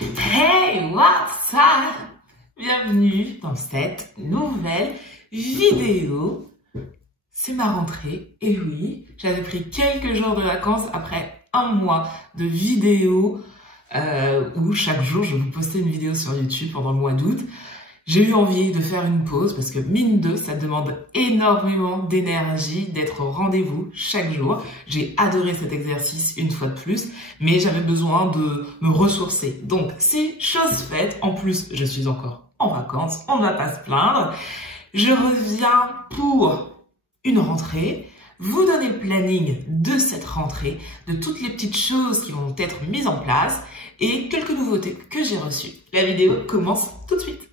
Hey, what's up? Bienvenue dans cette nouvelle vidéo. C'est ma rentrée, et oui, j'avais pris quelques jours de vacances après un mois de vidéos où chaque jour je vous postais une vidéo sur YouTube pendant le mois d'août. J'ai eu envie de faire une pause parce que mine de, ça demande énormément d'énergie d'être au rendez-vous chaque jour. J'ai adoré cet exercice une fois de plus, mais j'avais besoin de me ressourcer. Donc, si chose faite, en plus, je suis encore en vacances, on ne va pas se plaindre. Je reviens pour une rentrée, vous donner le planning de cette rentrée, de toutes les petites choses qui vont être mises en place et quelques nouveautés que j'ai reçues. La vidéo commence tout de suite.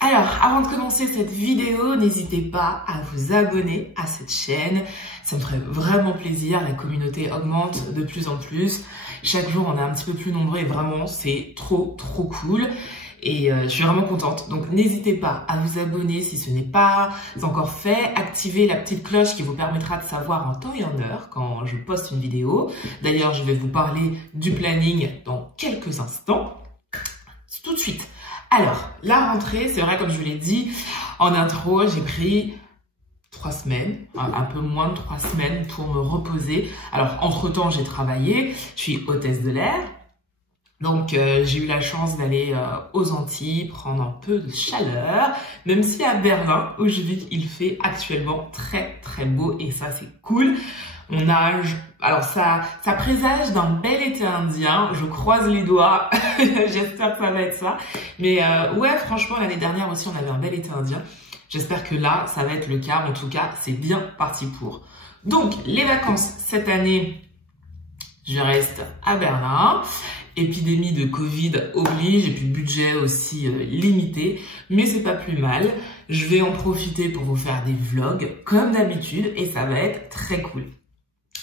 Alors, avant de commencer cette vidéo, n'hésitez pas à vous abonner à cette chaîne. Ça me ferait vraiment plaisir. La communauté augmente de plus en plus. Chaque jour, on est un petit peu plus nombreux et vraiment, c'est trop cool. Et je suis vraiment contente. Donc, n'hésitez pas à vous abonner si ce n'est pas encore fait. Activez la petite cloche qui vous permettra de savoir en temps et en heure quand je poste une vidéo. D'ailleurs, je vais vous parler du planning dans quelques instants. Tout de suite. Alors, la rentrée, c'est vrai, comme je vous l'ai dit en intro, j'ai pris 3 semaines, un peu moins de 3 semaines pour me reposer. Alors, entre-temps, j'ai travaillé, je suis hôtesse de l'air. Donc, j'ai eu la chance d'aller aux Antilles, prendre un peu de chaleur, même si à Berlin, où je vis, il fait actuellement très beau et ça, c'est cool. On nage, alors ça présage d'un bel été indien, je croise les doigts, j'espère que ça va être ça. Mais ouais, franchement, l'année dernière aussi, on avait un bel été indien. J'espère que là, ça va être le cas. En tout cas, c'est bien parti pour. Donc, les vacances cette année, je reste à Berlin. Épidémie de Covid oblige et puis budget aussi limité, mais c'est pas plus mal. Je vais en profiter pour vous faire des vlogs comme d'habitude et ça va être très cool.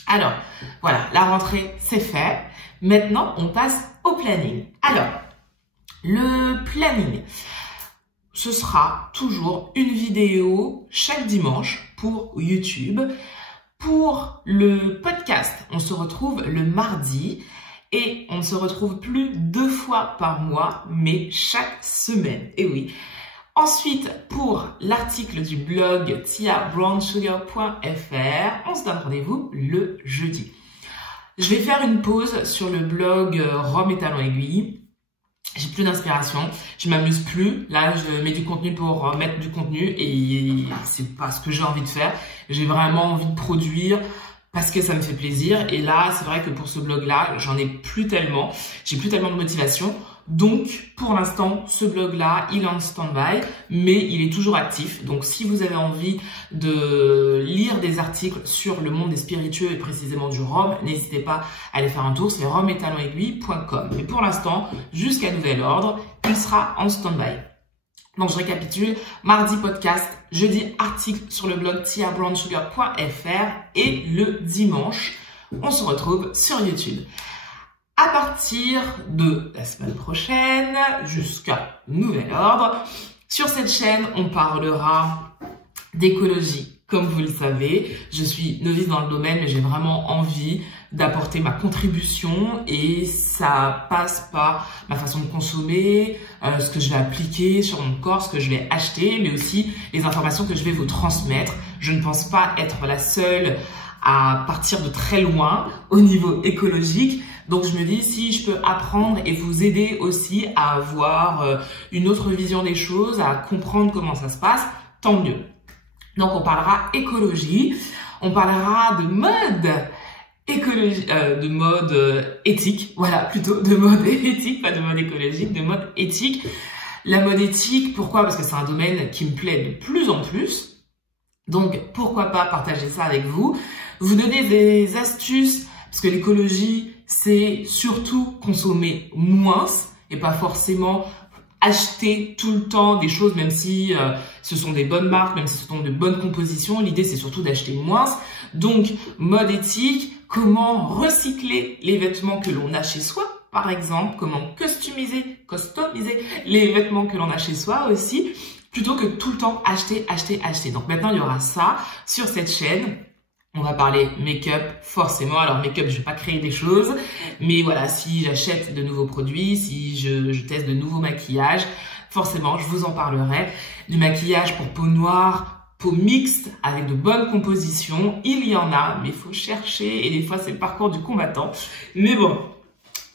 Alors, voilà, la rentrée, c'est fait. Maintenant, on passe au planning. Alors, le planning, ce sera toujours une vidéo chaque dimanche pour YouTube. Pour le podcast, on se retrouve le mardi et on ne se retrouve plus 2 fois par mois, mais chaque semaine. Et oui. Ensuite, pour l'article du blog tiabrownsugar.fr, on se donne rendez-vous le jeudi. Je vais faire une pause sur le blog Rhum et Talons Aiguilles. J'ai plus d'inspiration, je m'amuse plus. Là, je mets du contenu pour mettre du contenu et c'est pas ce que j'ai envie de faire. J'ai vraiment envie de produire parce que ça me fait plaisir. Et là, c'est vrai que pour ce blog-là, j'en ai plus tellement. J'ai plus tellement de motivation. Donc, pour l'instant, ce blog-là, il est en stand-by, mais il est toujours actif. Donc, si vous avez envie de lire des articles sur le monde des spiritueux et précisément du rhum, n'hésitez pas à aller faire un tour, c'est rhumetalonsaiguille.com. Mais pour l'instant, jusqu'à nouvel ordre, il sera en stand-by. Donc, je récapitule. Mardi, podcast. Jeudi, article sur le blog tiabrownsugar.fr. Et le dimanche, on se retrouve sur YouTube. À partir de la semaine prochaine, jusqu'à nouvel ordre, sur cette chaîne, on parlera d'écologie. Comme vous le savez, je suis novice dans le domaine, mais j'ai vraiment envie d'apporter ma contribution et ça passe par ma façon de consommer, ce que je vais appliquer sur mon corps, ce que je vais acheter, mais aussi les informations que je vais vous transmettre. Je ne pense pas être la seule à partir de très loin au niveau écologique. Donc, je me dis, si je peux apprendre et vous aider aussi à avoir une autre vision des choses, à comprendre comment ça se passe, tant mieux. Donc, on parlera écologie, on parlera de mode écologie, de mode éthique, voilà, plutôt de mode éthique, pas de mode écologique, de mode éthique. La mode éthique, pourquoi? Parce que c'est un domaine qui me plaît de plus en plus. Donc, pourquoi pas partager ça avec vous, vous donner des astuces, parce que l'écologie, c'est surtout consommer moins et pas forcément acheter tout le temps des choses, même si ce sont des bonnes marques, même si ce sont de bonnes compositions. L'idée, c'est surtout d'acheter moins. Donc, mode éthique, comment recycler les vêtements que l'on a chez soi, par exemple, comment customiser les vêtements que l'on a chez soi aussi, plutôt que tout le temps acheter. Donc maintenant, il y aura ça sur cette chaîne. On va parler make-up, forcément. Alors, make-up, je vais pas créer des choses. Mais voilà, si j'achète de nouveaux produits, si je teste de nouveaux maquillages, forcément, je vous en parlerai. Du maquillage pour peau noire, peau mixte, avec de bonnes compositions. Il y en a, mais il faut chercher. Et des fois, c'est le parcours du combattant. Mais bon,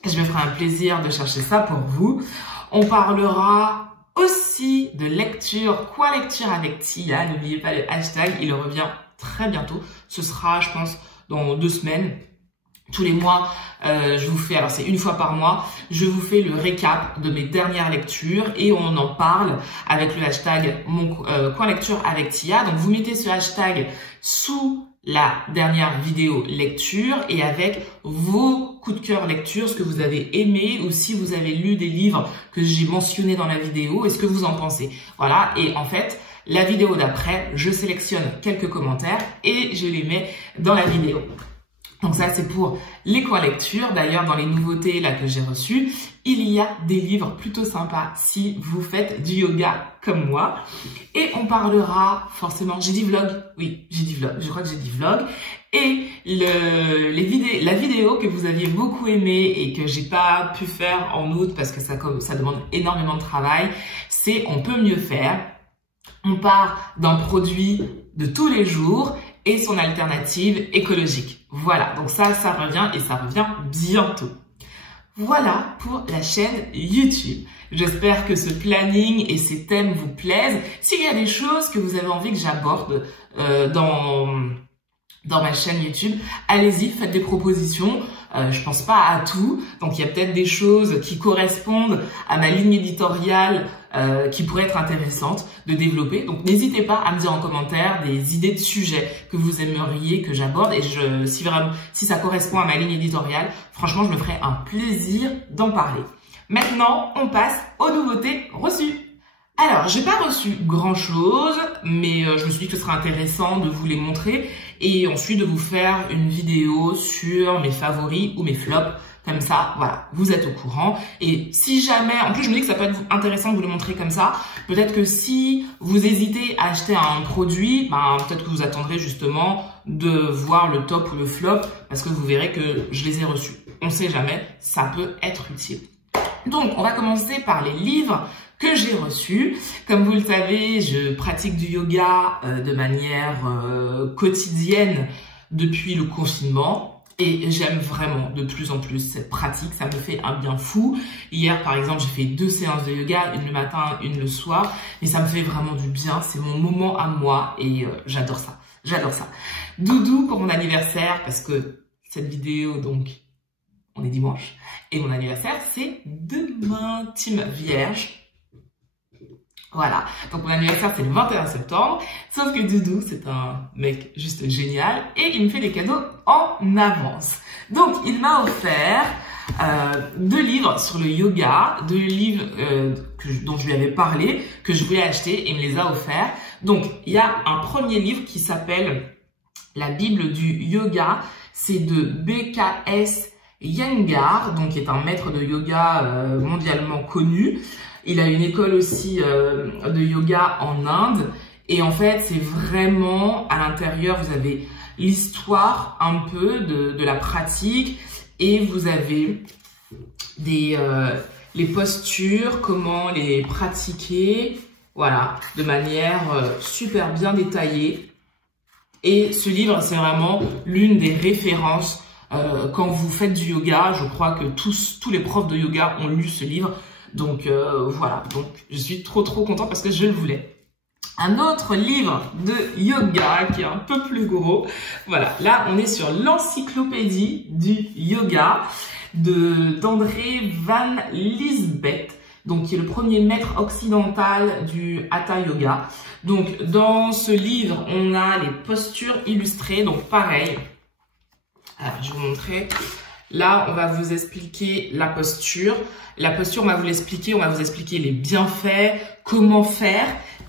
je me ferai un plaisir de chercher ça pour vous. On parlera aussi de lecture. Quoi lecture avec Tia? N'oubliez pas le hashtag, il revient très bientôt. Ce sera, je pense, dans 2 semaines. Tous les mois, je vous fais, alors c'est une fois par mois, je vous fais le récap de mes dernières lectures et on en parle avec le hashtag mon coin lecture avec Tia. Donc vous mettez ce hashtag sous la dernière vidéo lecture et avec vos coups de cœur lecture, ce que vous avez aimé ou si vous avez lu des livres que j'ai mentionnés dans la vidéo et ce que vous en pensez. Voilà, et en fait, la vidéo d'après, je sélectionne quelques commentaires et je les mets dans la vidéo. Donc ça, c'est pour les coins lecture. D'ailleurs, dans les nouveautés là que j'ai reçues, il y a des livres plutôt sympas si vous faites du yoga comme moi. Et on parlera forcément, j'ai dit vlog, oui, j'ai dit vlog, je crois que j'ai dit vlog. Et la vidéo que vous aviez beaucoup aimée et que j'ai pas pu faire en août parce que ça demande énormément de travail, c'est on peut mieux faire. On part d'un produit de tous les jours et son alternative écologique. Voilà, donc ça revient et ça revient bientôt. Voilà pour la chaîne YouTube. J'espère que ce planning et ces thèmes vous plaisent. S'il y a des choses que vous avez envie que j'aborde dans ma chaîne YouTube, allez-y, faites des propositions. Je pense pas à tout, donc il y a peut-être des choses qui correspondent à ma ligne éditoriale qui pourraient être intéressantes de développer. Donc n'hésitez pas à me dire en commentaire des idées de sujets que vous aimeriez que j'aborde et si ça correspond à ma ligne éditoriale, franchement je me ferai un plaisir d'en parler. Maintenant, on passe aux nouveautés reçues. Alors, j'ai pas reçu grand chose, mais je me suis dit que ce serait intéressant de vous les montrer et ensuite de vous faire une vidéo sur mes favoris ou mes flops. Comme ça, voilà, vous êtes au courant. Et si jamais, en plus je me dis que ça peut être intéressant de vous le montrer comme ça, peut-être que si vous hésitez à acheter un produit, peut-être que vous attendrez justement de voir le top ou le flop parce que vous verrez que je les ai reçus. On sait jamais, ça peut être utile. Donc, on va commencer par les livres que j'ai reçus. Comme vous le savez, je pratique du yoga de manière quotidienne depuis le confinement. Et j'aime vraiment de plus en plus cette pratique, ça me fait un bien fou. Hier, par exemple, j'ai fait 2 séances de yoga, une le matin, une le soir. Et ça me fait vraiment du bien, c'est mon moment à moi et j'adore ça, j'adore ça. Doudou pour mon anniversaire, parce que cette vidéo, donc, on est dimanche. Et mon anniversaire, c'est demain, team vierge. Voilà, donc mon anniversaire c'est le 21 septembre, sauf que Doudou c'est un mec juste génial et il me fait des cadeaux en avance. Donc il m'a offert 2 livres sur le yoga, 2 livres dont je lui avais parlé, que je voulais acheter et il me les a offerts. Donc il y a un premier livre qui s'appelle La Bible du yoga, c'est de BKS Iyengar, donc qui est un maître de yoga mondialement connu. Il a une école aussi de yoga en Inde. Et en fait, c'est vraiment, à l'intérieur, vous avez l'histoire un peu de la pratique. Et vous avez les postures, comment les pratiquer. Voilà, de manière super bien détaillée. Et ce livre, c'est vraiment l'une des références quand vous faites du yoga. Je crois que tous les profs de yoga ont lu ce livre. Donc voilà, donc je suis trop contente parce que je le voulais. Un autre livre de yoga qui est un peu plus gros. Voilà, là on est sur l'encyclopédie du yoga d'André Van Liesbeth, donc qui est le premier maître occidental du Hatha Yoga. Donc dans ce livre, on a les postures illustrées, donc pareil. Alors je vais vous montrer. Là, on va vous expliquer la posture. La posture, on va vous l'expliquer, on va vous expliquer les bienfaits, comment faire.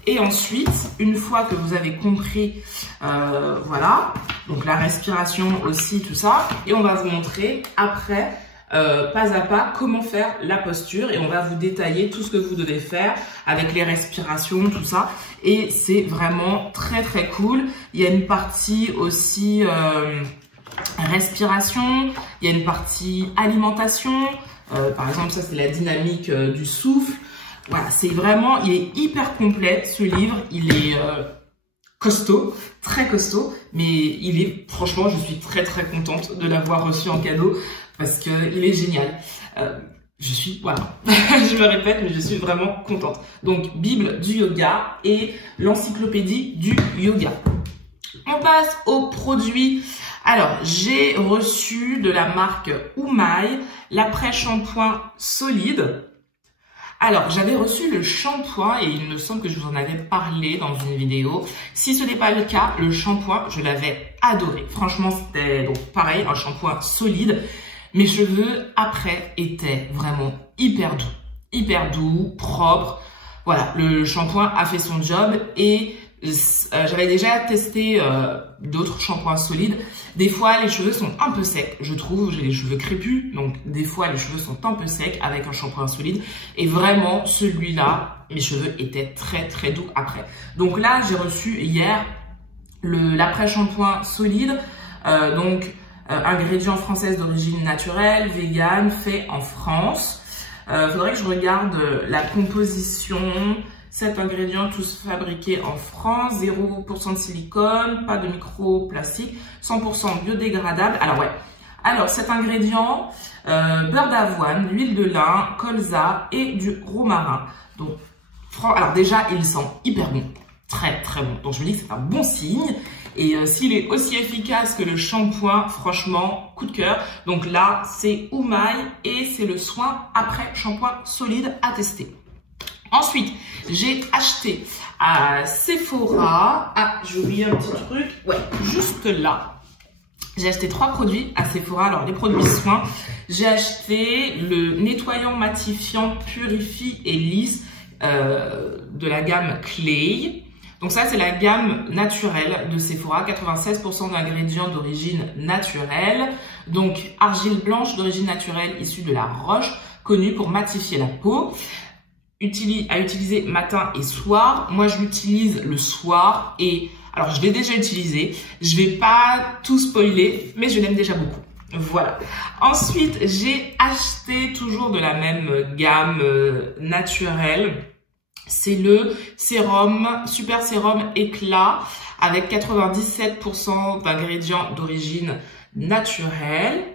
Et ensuite, une fois que vous avez compris, voilà, donc la respiration aussi, tout ça, et on va vous montrer après, pas à pas, comment faire la posture, et on va vous détailler tout ce que vous devez faire avec les respirations, tout ça, et c'est vraiment très très cool. Il y a une partie aussi respiration, il y a une partie alimentation, par exemple ça c'est la dynamique du souffle. Voilà, c'est vraiment, il est hyper complet ce livre, il est costaud, très costaud, mais il est, franchement, je suis très très contente de l'avoir reçu en cadeau parce que il est génial. Voilà, je me répète, mais je suis vraiment contente. Donc, Bible du yoga et l'encyclopédie du yoga. On passe aux produits. Alors, j'ai reçu de la marque Oumaï l'après-shampoing solide. Alors, j'avais reçu le shampoing et il me semble que je vous en avais parlé dans une vidéo. Si ce n'est pas le cas, le shampoing, je l'avais adoré. Franchement, c'était donc pareil, un shampoing solide. Mes cheveux, après, étaient vraiment hyper doux, propres. Voilà, le shampoing a fait son job et j'avais déjà testé d'autres shampoings solides. Des fois, les cheveux sont un peu secs, je trouve. J'ai les cheveux crépus, donc des fois, les cheveux sont un peu secs avec un shampoing solide. Et vraiment, celui-là, mes cheveux étaient très, très doux après. Donc là, j'ai reçu hier l'après-shampoing solide. Ingrédients françaises d'origine naturelle, vegan, fait en France. Faudrait que je regarde la composition. 7 ingrédients, tous fabriqués en France, 0% de silicone, pas de microplastique, 100% biodégradable. Alors ouais, alors cet ingrédient, beurre d'avoine, huile de lin, colza et du romarin. Donc, alors déjà, il sent hyper bon, très très bon. Donc je me dis que c'est un bon signe. Et s'il est aussi efficace que le shampoing, franchement, coup de cœur. Donc là, c'est Oumaï et c'est le soin après shampoing solide à tester. Ensuite, j'ai acheté à Sephora, j'ai oublié un petit truc, ouais, juste là. J'ai acheté 3 produits à Sephora. Alors, les produits soins, j'ai acheté le nettoyant matifiant Purifie et lisse de la gamme Clay. Donc ça, c'est la gamme naturelle de Sephora, 96% d'ingrédients d'origine naturelle. Donc, argile blanche d'origine naturelle issue de la roche, connue pour matifier la peau. À utiliser matin et soir. Moi, je l'utilise le soir et alors je l'ai déjà utilisé. Je vais pas tout spoiler, mais je l'aime déjà beaucoup. Voilà. Ensuite, j'ai acheté toujours de la même gamme naturelle. C'est le sérum, super sérum éclat avec 97% d'ingrédients d'origine naturelle.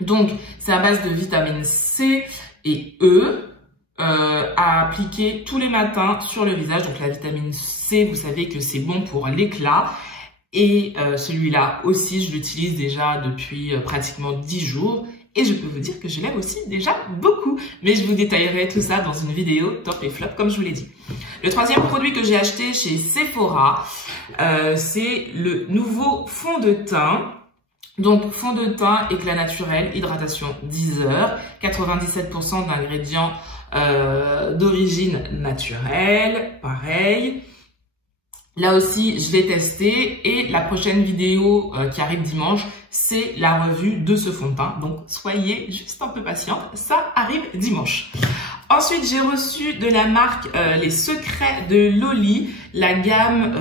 Donc, c'est à base de vitamine C et E. À appliquer tous les matins sur le visage. Donc la vitamine C, vous savez que c'est bon pour l'éclat. Et celui-là aussi, je l'utilise déjà depuis pratiquement 10 jours. Et je peux vous dire que je l'aime aussi déjà beaucoup. Mais je vous détaillerai tout ça dans une vidéo top et flop, comme je vous l'ai dit. Le troisième produit que j'ai acheté chez Sephora, c'est le nouveau fond de teint. Donc, fond de teint, éclat naturel, hydratation 10 heures, 97% d'ingrédients d'origine naturelle, pareil. Là aussi, je vais tester et la prochaine vidéo qui arrive dimanche, c'est la revue de ce fond de teint. Donc, soyez juste un peu patiente, ça arrive dimanche. Ensuite, j'ai reçu de la marque Les Secrets de Loli, la gamme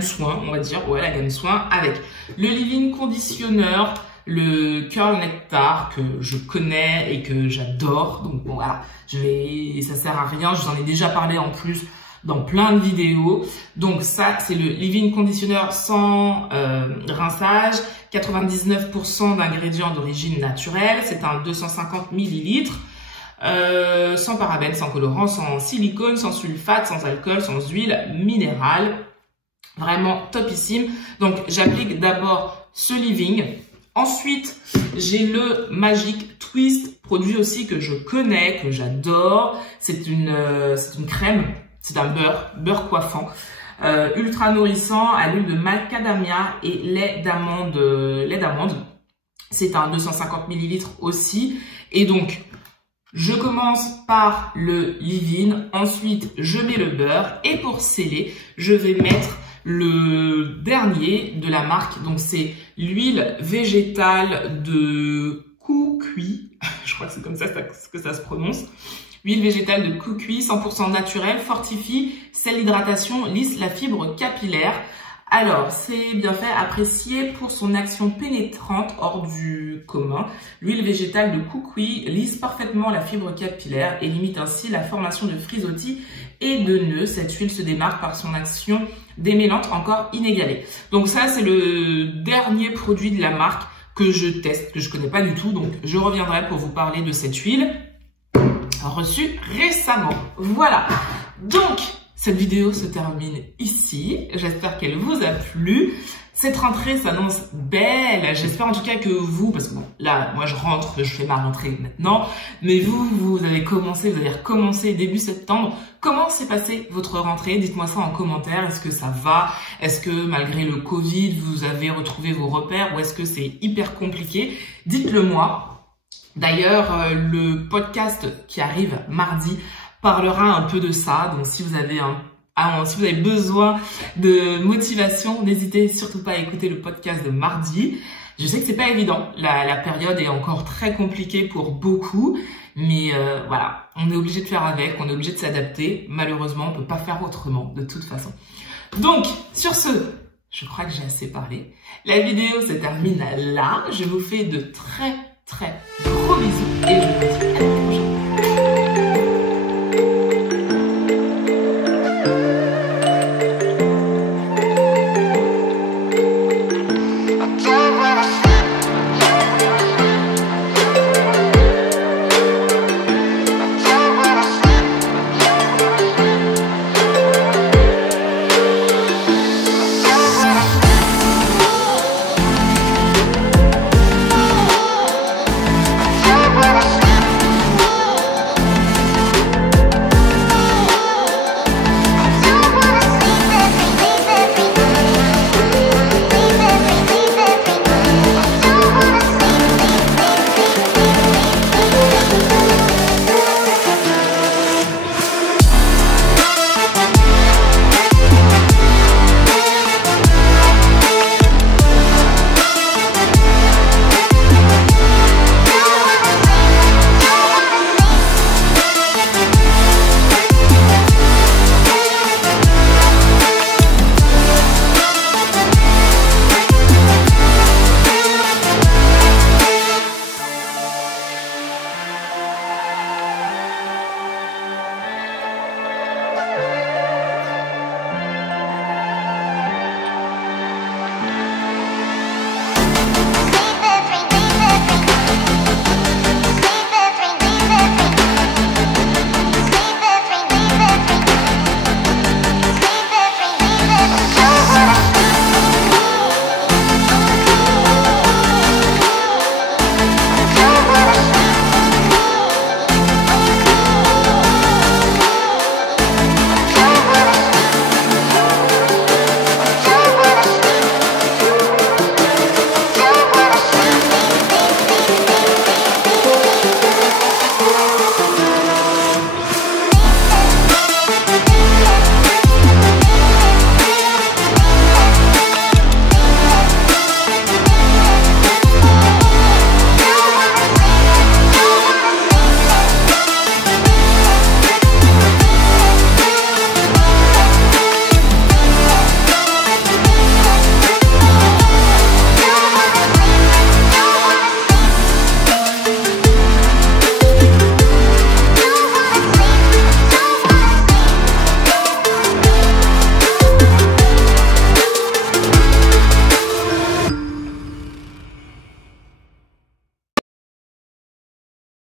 soin, on va dire, ouais, la gamme soin, avec le leave-in conditioner, le Curl Nectar que je connais et que j'adore. Donc bon voilà, ça sert à rien, je vous en ai déjà parlé en plus dans plein de vidéos. Donc ça, c'est le leave-in conditioner sans rinçage, 99% d'ingrédients d'origine naturelle. C'est un 250 ml, sans parabènes, sans colorants, sans silicone, sans sulfate, sans alcool, sans huile minérale. Vraiment topissime. Donc j'applique d'abord ce leave-in. Ensuite, j'ai le Magic Twist, produit aussi que je connais, que j'adore. C'est une crème, c'est un beurre coiffant, ultra nourrissant à l'huile de macadamia et lait d'amande. C'est un 250 ml aussi. Et donc, Je commence par le leave-in, ensuite je mets le beurre et pour sceller, je vais mettre le dernier de la marque. Donc c'est l'huile végétale de Cucuy, je crois que c'est comme ça que ça se prononce. Huile végétale de Cucuy, 100% naturelle, fortifie, scelle l'hydratation, lisse la fibre capillaire. Alors, c'est bien fait, apprécié pour son action pénétrante hors du commun. L'huile végétale de Cucuy lisse parfaitement la fibre capillaire et limite ainsi la formation de frisottis et de nœuds. Cette huile se démarque par son action démêlante encore inégalée. Donc ça, c'est le dernier produit de la marque que je teste, que je connais pas du tout. Donc, je reviendrai pour vous parler de cette huile reçue récemment. Voilà. Donc, cette vidéo se termine ici. J'espère qu'elle vous a plu. Cette rentrée s'annonce belle. J'espère en tout cas que vous, parce que bon, là, moi je rentre, je fais ma rentrée maintenant, mais vous avez recommencé début septembre. Comment s'est passée votre rentrée? Dites-moi ça en commentaire. Est-ce que ça va? Est-ce que malgré le Covid, vous avez retrouvé vos repères ou est-ce que c'est hyper compliqué? Dites-le moi. D'ailleurs, le podcast qui arrive mardi parlera un peu de ça. Donc si vous avez besoin de motivation, n'hésitez surtout pas à écouter le podcast de mardi. Je sais que c'est pas évident, la période est encore très compliquée pour beaucoup, mais voilà, on est obligé de faire avec, on est obligé de s'adapter. Malheureusement, on peut pas faire autrement de toute façon. Donc sur ce, je crois que j'ai assez parlé. La vidéo se termine là. Je vous fais de très gros bisous et je vous dis